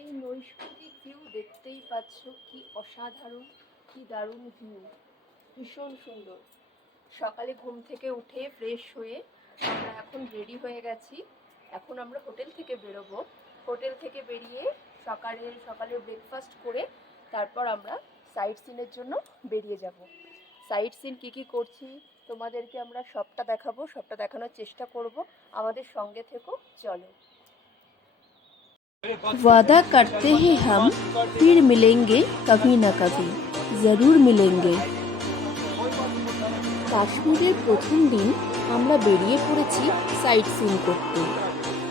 এই নৈসর্গিক ভিউ দেখতেই পাচ্ছ, কি অসাধারণ, কি দারুণ ভিউ, ভীষণ সুন্দর। সকালে ঘুম থেকে উঠে ফ্রেশ হয়ে আমরা এখন রেডি হয়ে গেছি। এখন আমরা হোটেল থেকে বেরোবো। হোটেল থেকে বেরিয়ে সকালে ব্রেকফাস্ট করে তারপর আমরা সাইট সিনের জন্য বেরিয়ে যাব। সাইট সিন কী করছি তোমাদেরকে আমরা সবটা দেখাবো, সবটা দেখানোর চেষ্টা করব। আমাদের সঙ্গে থেকো, চলো। वादा करते हैं हम फिर मिलेंगे कभी ना कभी ज़रूर मिलेंगे। কাশ্মীরের প্রথম দিন আমরা বেরিয়ে পড়েছি সাইট সিন করতে।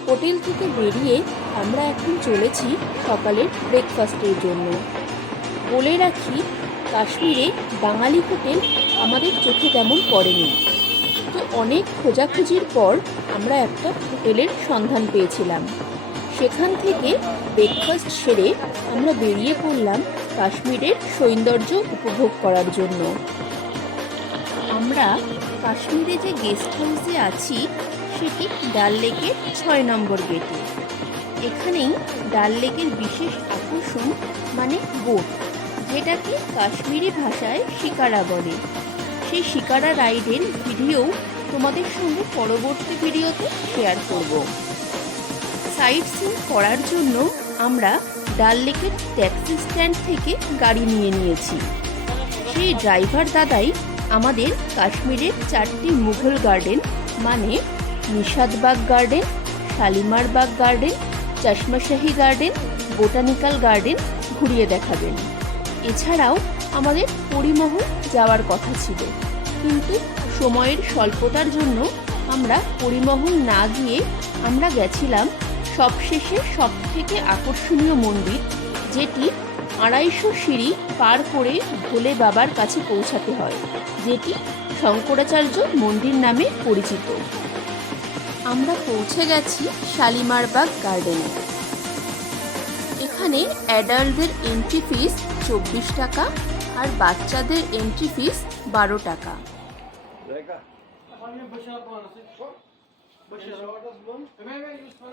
হোটেল থেকে বেরিয়ে আমরা এখন চলেছি সকালের ব্রেকফাস্টের জন্য। বলে রাখি, কাশ্মীরে বাঙালি হোটেল আমাদের চোখে তেমন পড়েনি, তো অনেক খোঁজাখুঁজির পর আমরা একটা হোটেলের সন্ধান পেয়েছিলাম। সেখান থেকে ব্রেকফাস্ট সেরে আমরা বেরিয়ে পড়লাম কাশ্মীরের সৌন্দর্য উপভোগ করার জন্য। আমরা কাশ্মীরে যে গেস্ট হাউসে আছি সেটি ডাল লেকের 6 নম্বর গেটে। এখানেই ডাল লেকের বিশেষ আকর্ষণ মানে বোট, যেটাকে কাশ্মীরি ভাষায় শিকারা বলে। সেই শিকারা রাইডের ভিডিও তোমাদের সঙ্গে পরবর্তী ভিডিওতে শেয়ার করব। সাইট সিন করার জন্য আমরা ডাল লেকের ট্যাক্সি স্ট্যান্ড থেকে গাড়ি নিয়েছি। সেই ড্রাইভার দাদাই আমাদের কাশ্মীরের 4টি মুঘল গার্ডেন মানে Nishatbagh garden, Shalimar Bagh garden, Chashmashahi garden, botanical garden ঘুরিয়ে দেখাবেন। এছাড়াও আমাদের পরিমহল যাওয়ার কথা ছিল, কিন্তু সময়ের স্বল্পতার জন্য আমরা পরিমহল না গিয়ে আমরা গেছিলাম সবশেষে সবথেকে আকর্ষণীয় মন্দির, যেটি 250 সিঁড়ি পার করে ভোলে বাবার কাছে পৌঁছাতে হয়, যেটি শঙ্করাচার্য মন্দির নামে পরিচিত। আমরা পৌঁছে গেছি শালিমার বাগ গার্ডেনে। এখানে অ্যাডাল্টদের এন্ট্রি ফিস 24 টাকা আর বাচ্চাদের এন্ট্রি ফিস 12 টাকা।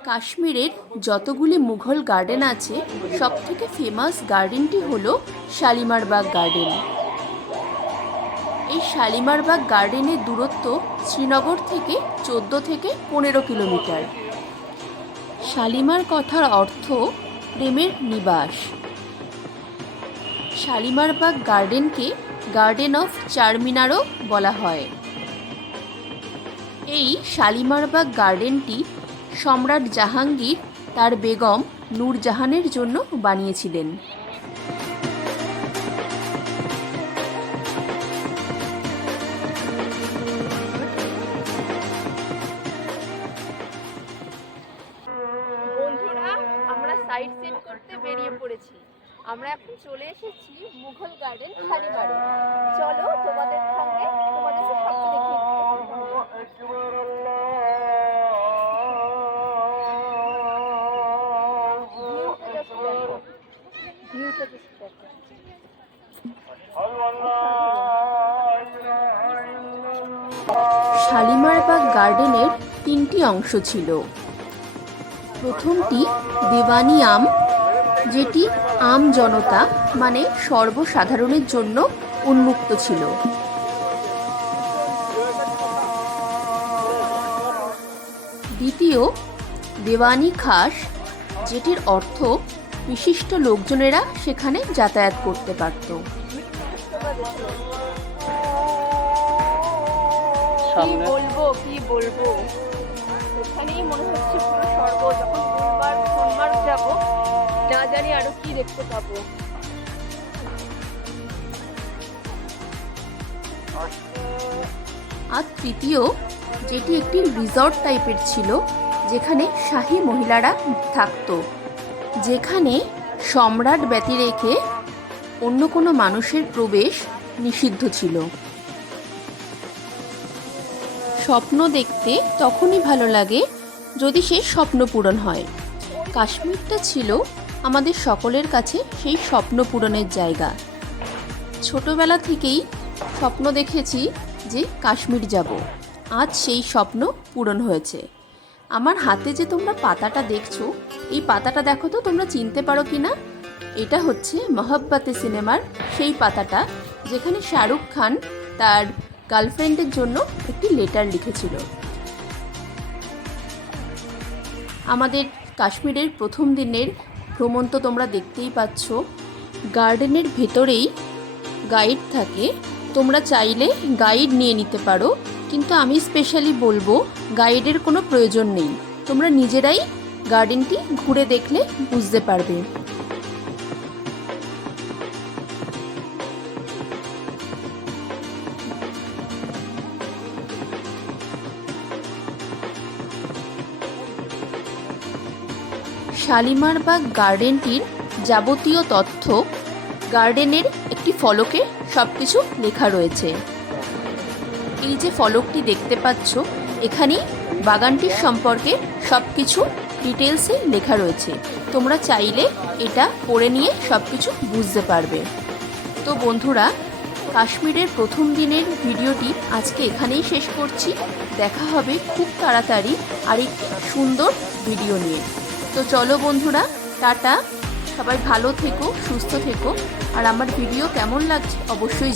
কাশ্মীরের যতগুলি মুঘল গার্ডেন আছে সবথেকে ফেমাস গার্ডেনটি হলো শালিমার বাগ গার্ডেন। এই শালিমার বাগ গার্ডেনের দূরত্ব শ্রীনগর থেকে 14 থেকে 15 কিলোমিটার। শালিমার কথার অর্থ প্রেমের নিবাস। শালিমার বাগ গার্ডেনকে গার্ডেন অফ চারমিনারও বলা হয়। এই শালিমার বাগ গার্ডেনটি সম্রাট জাহাঙ্গীর তার বেগম নূরজাহানের জন্য বানিয়েছিলেন। বন্ধুরা, আমরা সাইট সিন করতে বেরিয়ে পড়েছি। আমরা এখন চলে এসেছি মুঘল গার্ডেন শালিমারে। চলো তোমাদের সঙ্গে তোমাদেরকে সবটা দেখিয়ে শালিমার বাগ গার্ডেনের 3টি অংশ ছিল। প্রথমটি দেওয়ানি আম, যেটি আম জনতা মানে সর্বসাধারণের জন্য উন্মুক্ত ছিল। দ্বিতীয় দেওয়ানি খাস, যেটির অর্থ বিশিষ্ট লোকজনেরা সেখানে যাতায়াত করতে পারত। কি বলবো এখানেই মনে হচ্ছে পুরো স্বর্গ। যখন সোমবার যাব, না জানি আরো কি দেখতে পাবো। আর তৃতীয়, যেটি একটি রিসর্ট টাইপের ছিল, যেখানে শাহী মহিলারা থাকতো, যেখানে সম্রাট ব্যতি রেখে অন্য কোনো মানুষের প্রবেশ নিষিদ্ধ ছিল। স্বপ্ন দেখতে তখনই ভালো লাগে যদি সেই স্বপ্ন পূরণ হয়। কাশ্মীরটা ছিল আমাদের সকলের কাছে সেই স্বপ্ন পূরণের জায়গা। ছোটবেলা থেকেই স্বপ্ন দেখেছি যে কাশ্মীর যাব। আজ সেই স্বপ্ন পূরণ হয়েছে। আমার হাতে যে তোমরা পাতাটা দেখছো, এই পাতাটা দেখো তো তোমরা চিনতে পারো কি না। এটা হচ্ছে মহব্বতে সিনেমার সেই পাতাটা, যেখানে শাহরুখ খান তার গার্লফ্রেন্ডের জন্য একটি লেটার লিখেছিল। আমাদের কাশ্মীরের প্রথম দিনের ভ্রমণ তো তোমরা দেখতেই পাচ্ছ। গার্ডেনের ভেতরেই গাইড থাকে, তোমরা চাইলে গাইড নিয়ে নিতে পারো, কিন্তু আমি স্পেশালি বলবো গাইডের কোনো প্রয়োজন নেই, তোমরা নিজেরাই গার্ডেনটি ঘুরে দেখলে বুঝতে পারবে। শালিমার বাগ গার্ডেনটির যাবতীয় তথ্য গার্ডেনের একটি ফলকে সব কিছু লেখা রয়েছে। এই যে ফলকটি দেখতে পাচ্ছ, এখানেই বাগানটির সম্পর্কে সব কিছু ডিটেলসে লেখা রয়েছে, তোমরা চাইলে এটা পড়ে নিয়ে সব কিছু বুঝতে পারবে। তো বন্ধুরা, কাশ্মীরের প্রথম দিনের ভিডিওটি আজকে এখানেই শেষ করছি। দেখা হবে খুব তাড়াতাড়ি আরেকটি সুন্দর ভিডিও নিয়ে। তো চলো বন্ধুরা, টাটা, সবাই ভালো থেকো, সুস্থ থেকো, আর আমার ভিডিও কেমন লাগছে অবশ্যই